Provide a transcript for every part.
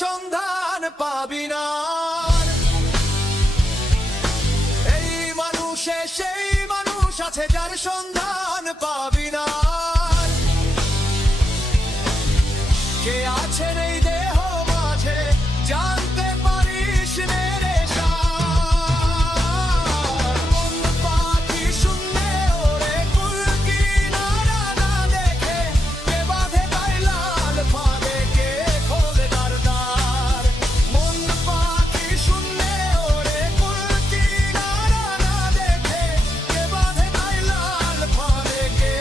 সন্ধান পাবি না। এই মানুষে সেই মানুষ আছে যার সন্ধান পাবি না। কে আছেন এই দেহ মাঝে জানতে পারিস নে রে সার। মন পাখি শূন্যে ওরে কুলকি নাড়া না দেখে, কে বাঁধে তাই লাল ফাঁদে, কে খোলে তার দ্বার। মন পাখি শূন্যে ওরে কুলকি নাড়া না দেখে, কে বাঁধে তাই লাল ফাঁদে, কে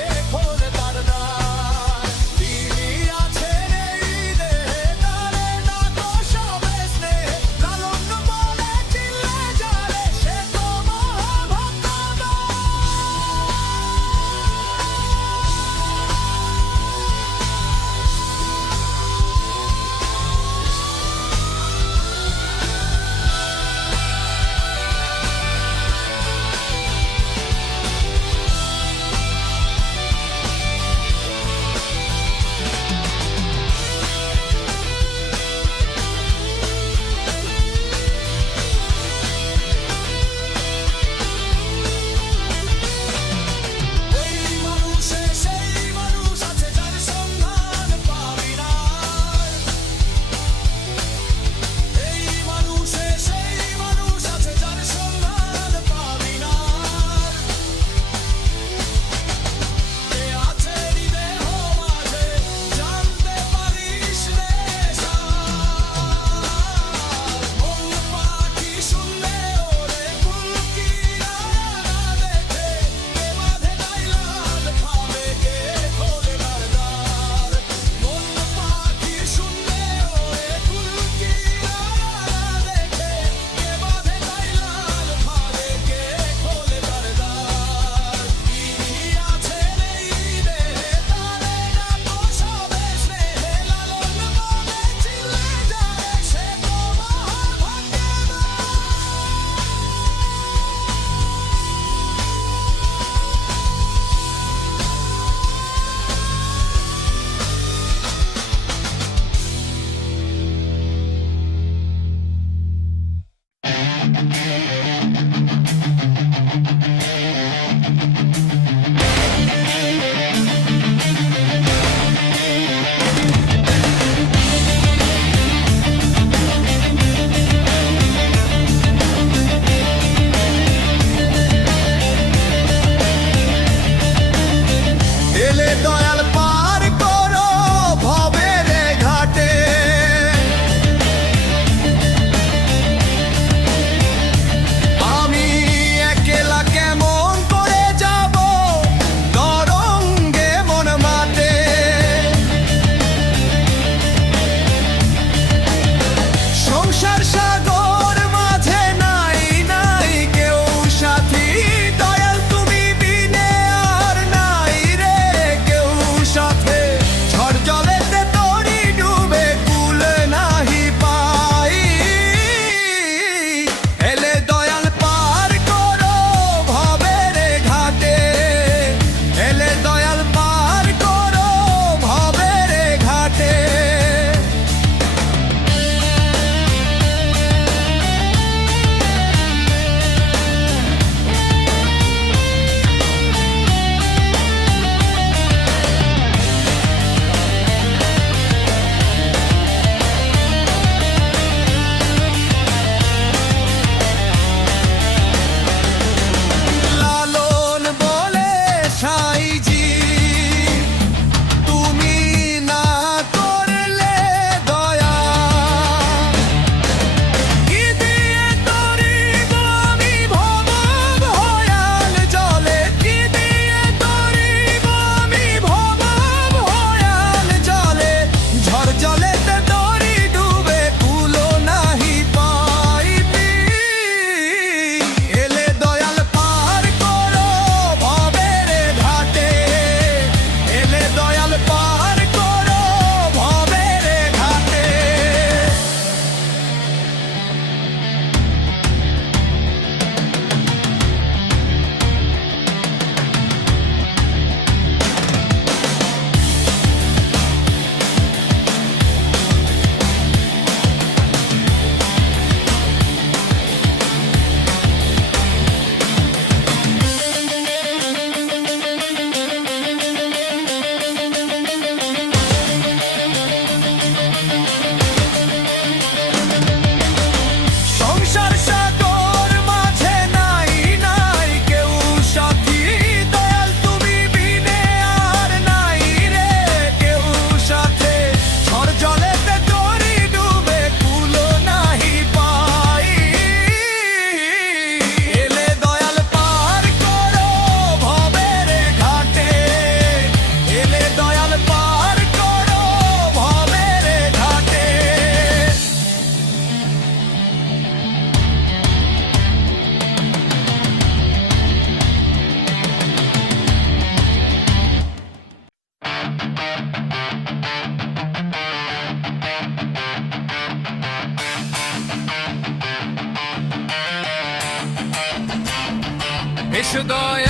এসো দয়াল,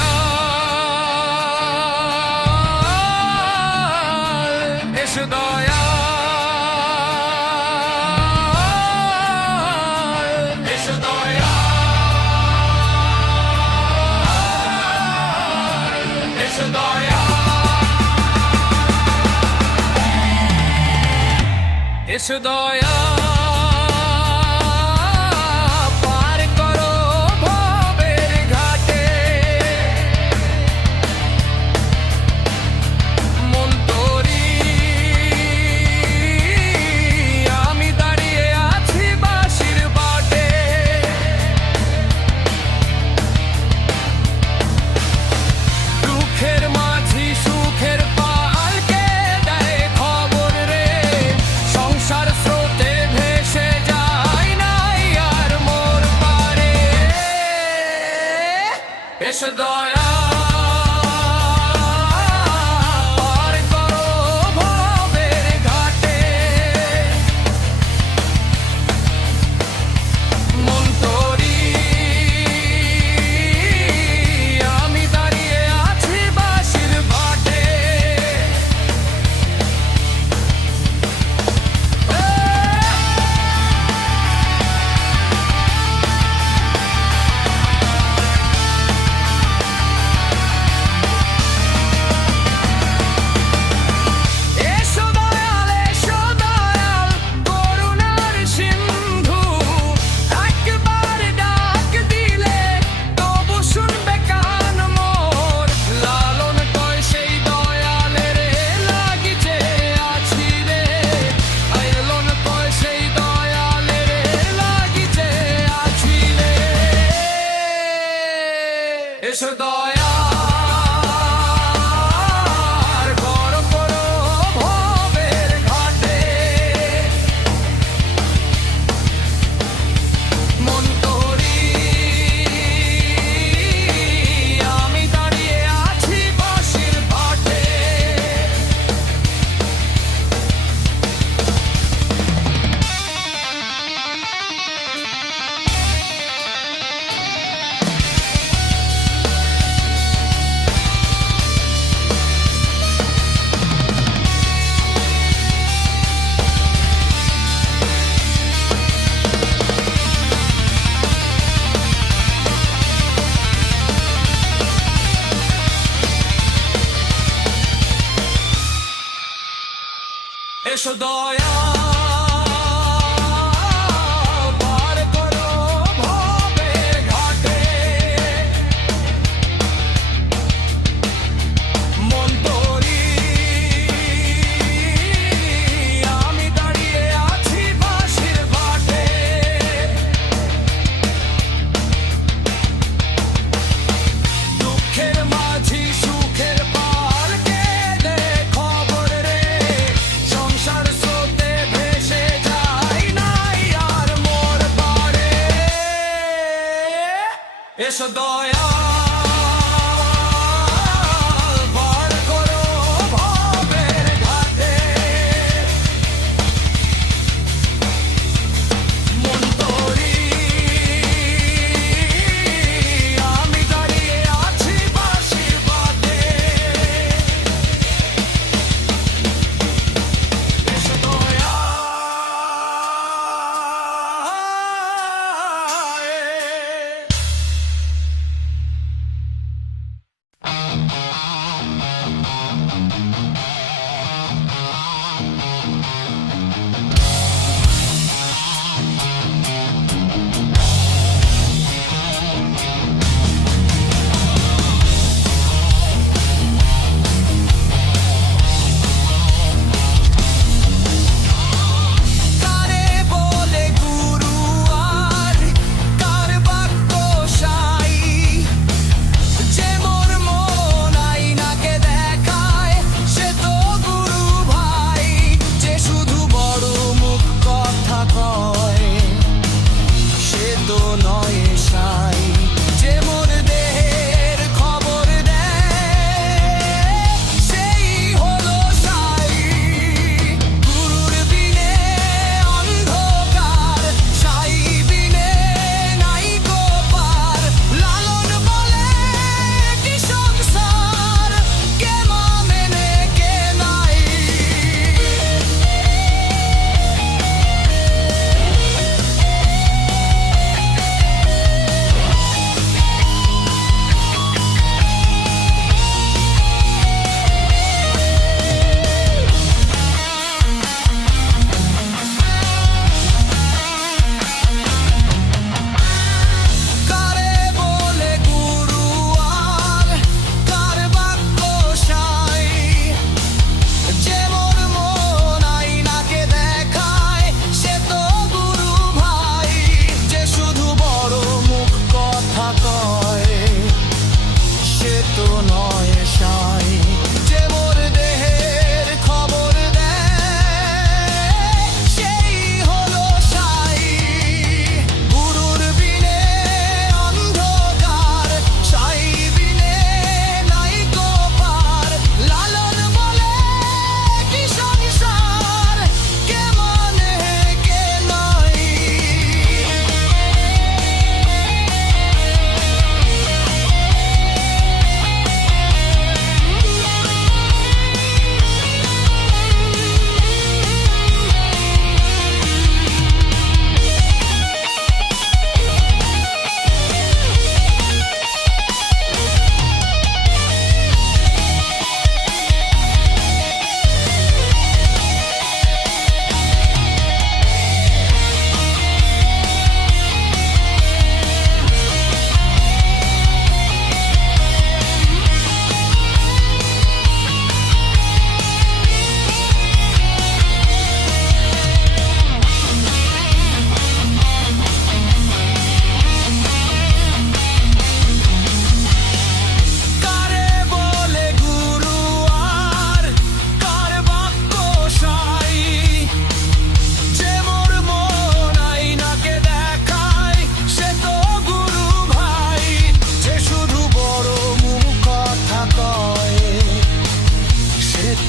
এসো দয়াল, এসো দয়াল, এসো দয়াল, এসো দয়াল। এসো দয়াল, পার করো ভবের ঘাটে, মন তোরি আমি দাঁড়িয়ে আছি বাঁশির বাটে। এসো দয়াল, ঘর করো ভবের ঘাটে, মন তোরি আমি দাঁড়িয়ে আছি বাঁশির বাটে। এসো দয়াল, পার করো ভবের ঘাটে, মন তোরি আমি দাঁড়িয়ে আছি বাঁশির বাটে। দুঃখের মাঝি সুখের পাল কেঁদে খবর রে, সংসার স্রোতে ভেসে যায় নাই আর মোর বাড়ে। এসো দয়াল, পার করো ভবের ঘাটে, মন তোরি আমি দাঁড়িয়ে আছি বাঁশির বাটে। এসো দয়াল।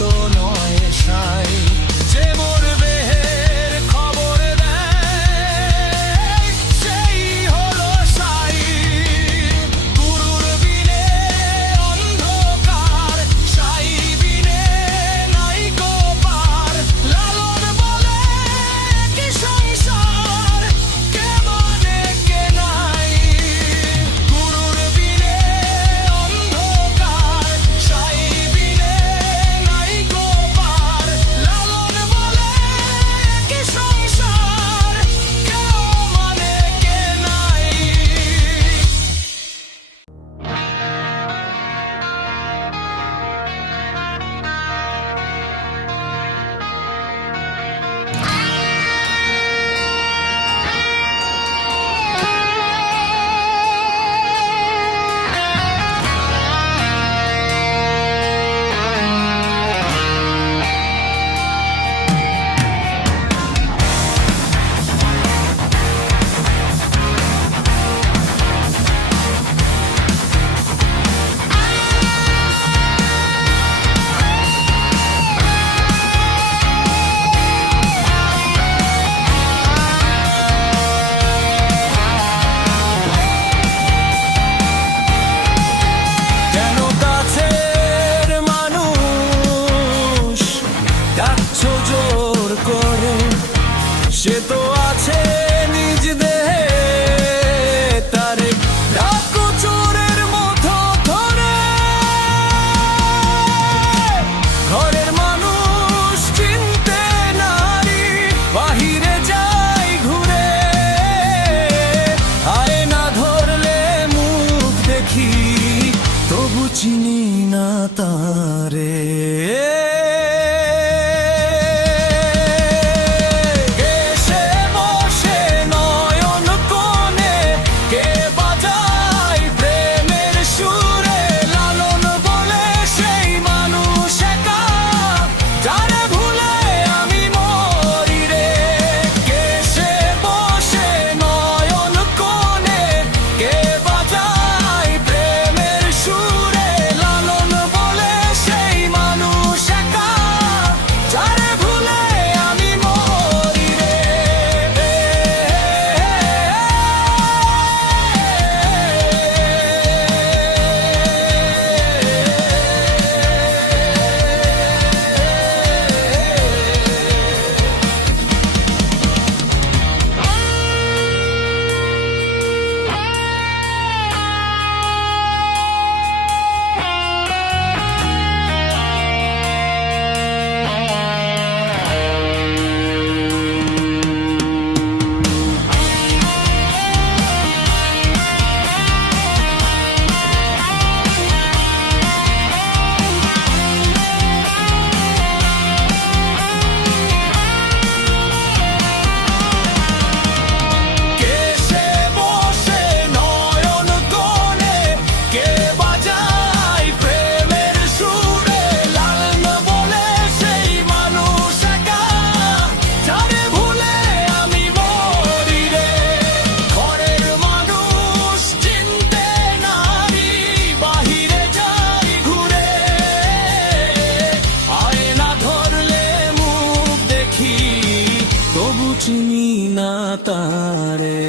তো নয় সাই, যে মোর বেহের খবর দেয় সেই হলো সাই। গুরুর বিনে অন্ধকার, সাই বিনে নাই গো পার। লালন বলে কি সংসার, কে মানে কে নাই। গুরুর বিনে অন্ধকার, সাই বিনে নাই গো পার। লালন বলে কি সংসার, কেউ মানে কে নাই। কেন কাছের মানুষ ডাকছো জোর করে, সে তো আছে নিজ দেহে, তারে ডাকো চোরের মতো ধরে। ঘরের মানুষ চিনতে নারী বাহিরে যায় ঘুরে, আয়না ধরলে মুখ দেখি তবু চিনি না তারে। কেসে বসে নয়ন কোণে, কে বাজায় প্রেমের সুরে। লালন বলে সেই মানুষ একা, যারে ভুলে আমি মরি রে। কেসে বসে নয়ন কোণে, কে বাজায় প্রেমের সুরে। লালন বলে সেই মানুষ একা, যারে ভুলে আমি মরি রে। কেসে বসে নয়ন কোণে, কে বাজায় প্রেমের সুরে। লালন বলে সেই মানুষ একা, যারে ভুলে আমি মরি রে। ঘরের মানুষ চিনতে নারী বাহিরে যায় ঘুরে, আয়না ধরলে মুখ দেখি তবু চিনি না তারে।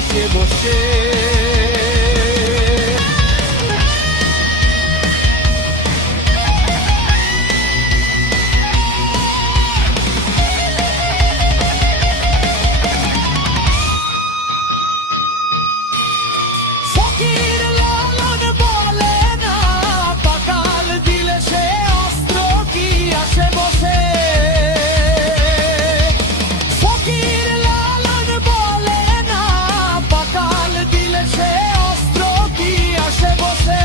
পাশে বসে ফকির লালন বলে না পাকাল দিলে সে অস্ত্র কি আসে বসে ফকির লালন বলে না পাকাল দিলে সে অস্ত্র কি আসে বসে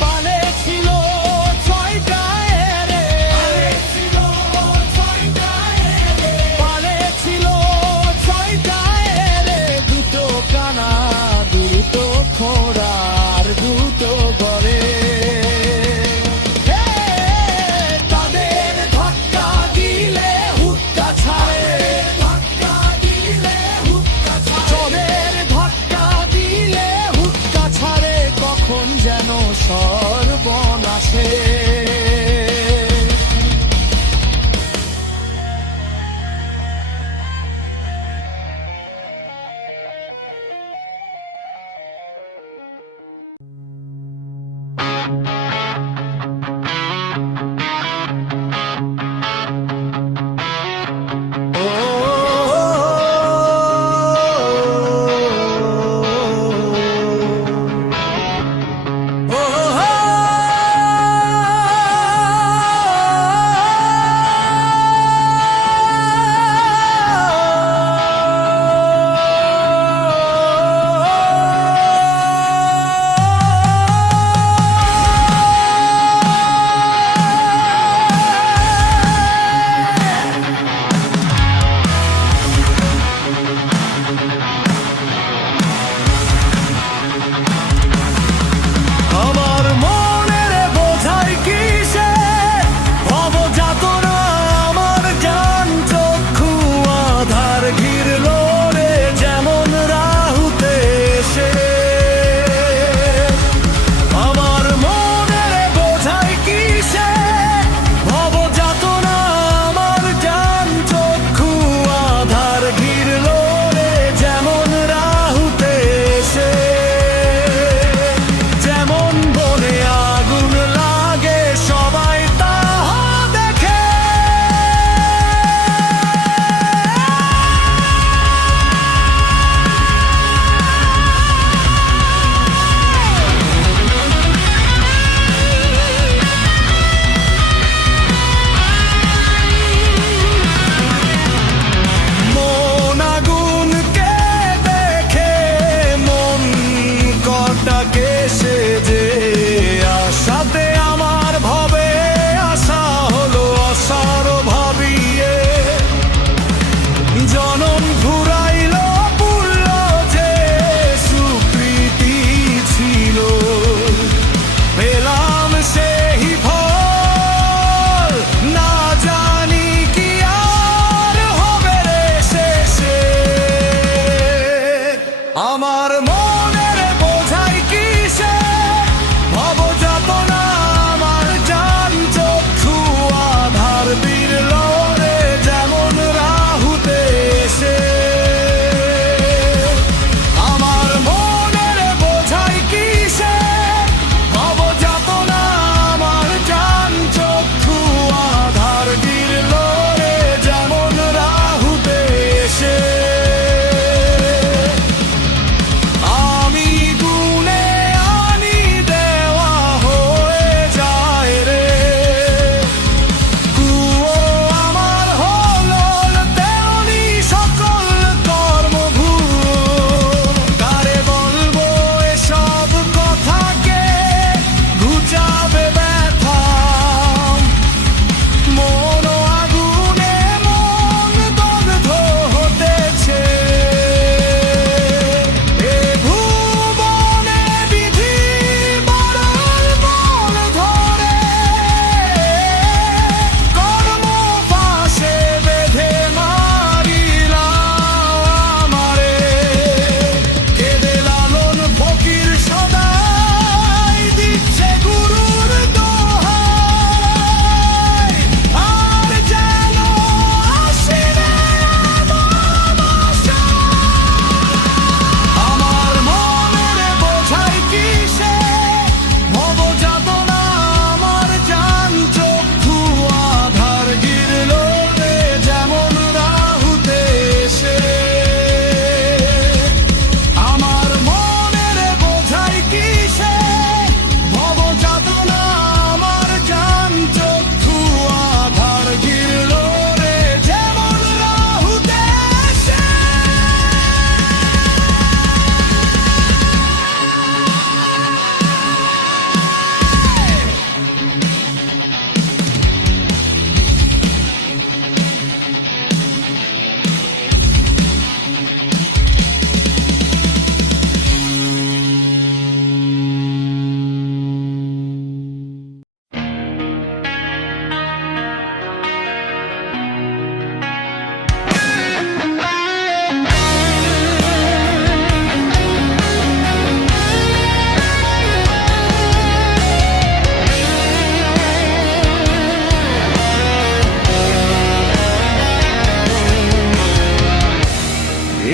পালে ছিল ছয়টা এরে পালে ছিল ছয়টা এরে দুটো কানা দুটো খোড়ার দুটো গড়ে তাদের ধাক্কা দিলে হুক্কা ছাড়ে চোরের ধাক্কা দিলে হুক্কা ছাড়ে কখন যেন সর্বনাশে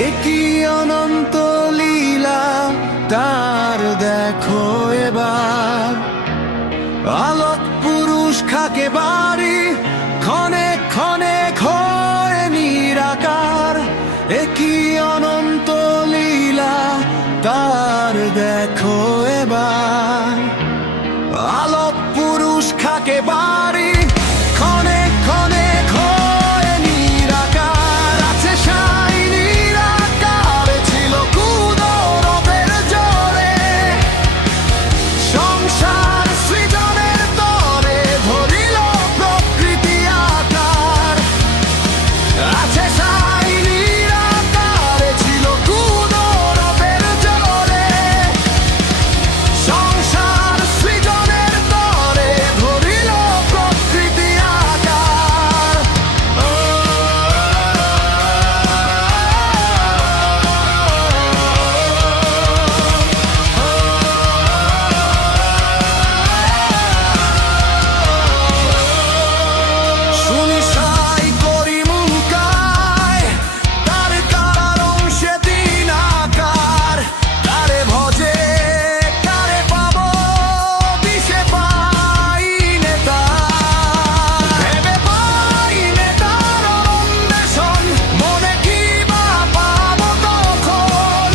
একই অনন্ত লীলা তার দেখো এবার। আলোক পুরুষ খাকে বাড়ি, ক্ষণে ক্ষণে ক্ষয়ে নিরাকার। একই অনন্ত লীলা তার দেখো এবার। আলোক পুরুষ খাকে বাড়ি, ক্ষণে ক্ষণে ক্ষয়ে নিরাকার। আছে সাই নিরাকার, ছিল কুদরতের জোরে। সংসার সৃজনের তরে ধরিল প্রকৃতি আকার। আছে সাই নিরাকার, ছিল কুদরতের জোরে। সংসার সৃজনের তরে ধরিল প্রকৃতি আকার। শুনি সাই করি মুনকায়, তার কারণ সেদিন আকার। কারে ভজে কারে পাব, দিশে পাই নে তার। ভেবে পাই নে তার অন্বেষণ, মনে কি বা পাব তখন।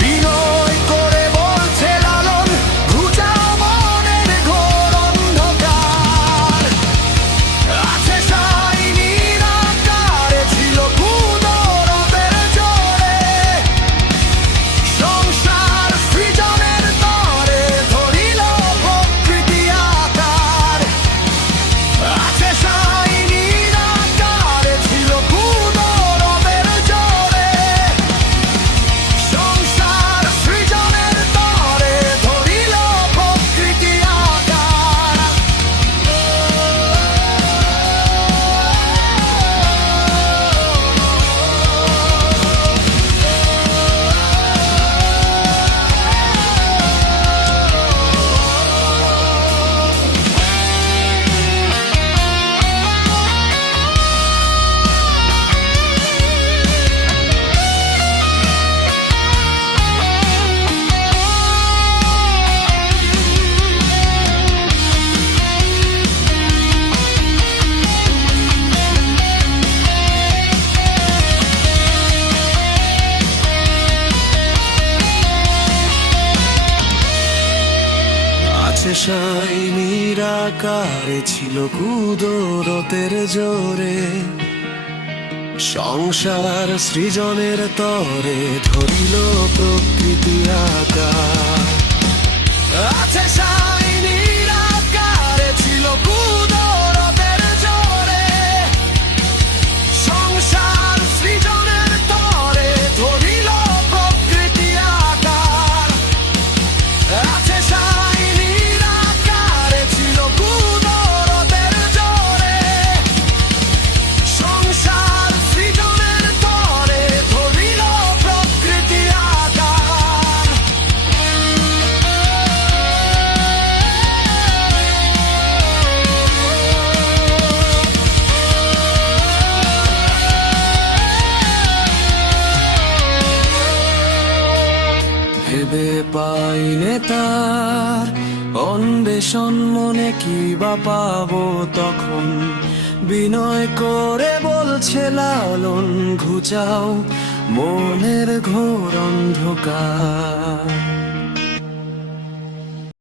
বিনয় করে বলছে লালন, ঘুচাও মনের ঘোর অন্ধকার। আছে সাই নিরাকার, ছিল কুদরতের জোরে। সংসার সৃজনের তরে ধরিল প্রকৃতি আকার। আছে সাই নিরাকার, ছিল কুদরতের জোরে। সংসার সৃজনের তরে ধরিল প্রকৃতি আকার। আছে সাই নিরাকারে, ছিল কুদরতের জোরে। সংসার সৃজনের তরে ধরিল প্রকৃতি আকার। আছে সাই নিরাকারে, ছিল কুদরতের জোরে। সংসার সৃজনের তরে ধরিল প্রকৃতি আকার। আছে সাই নিরাকারে, ছিল কুদরতের জোরে। সংসার সৃজনের তরে ধরিল প্রকৃতি আকার। ভেবে পাই নে তার অন্বেষণ, মনে কি বা পাবো তখন। বিনয় করে বলছে লালন, ঘুচাও মনের ঘোর অন্ধকার।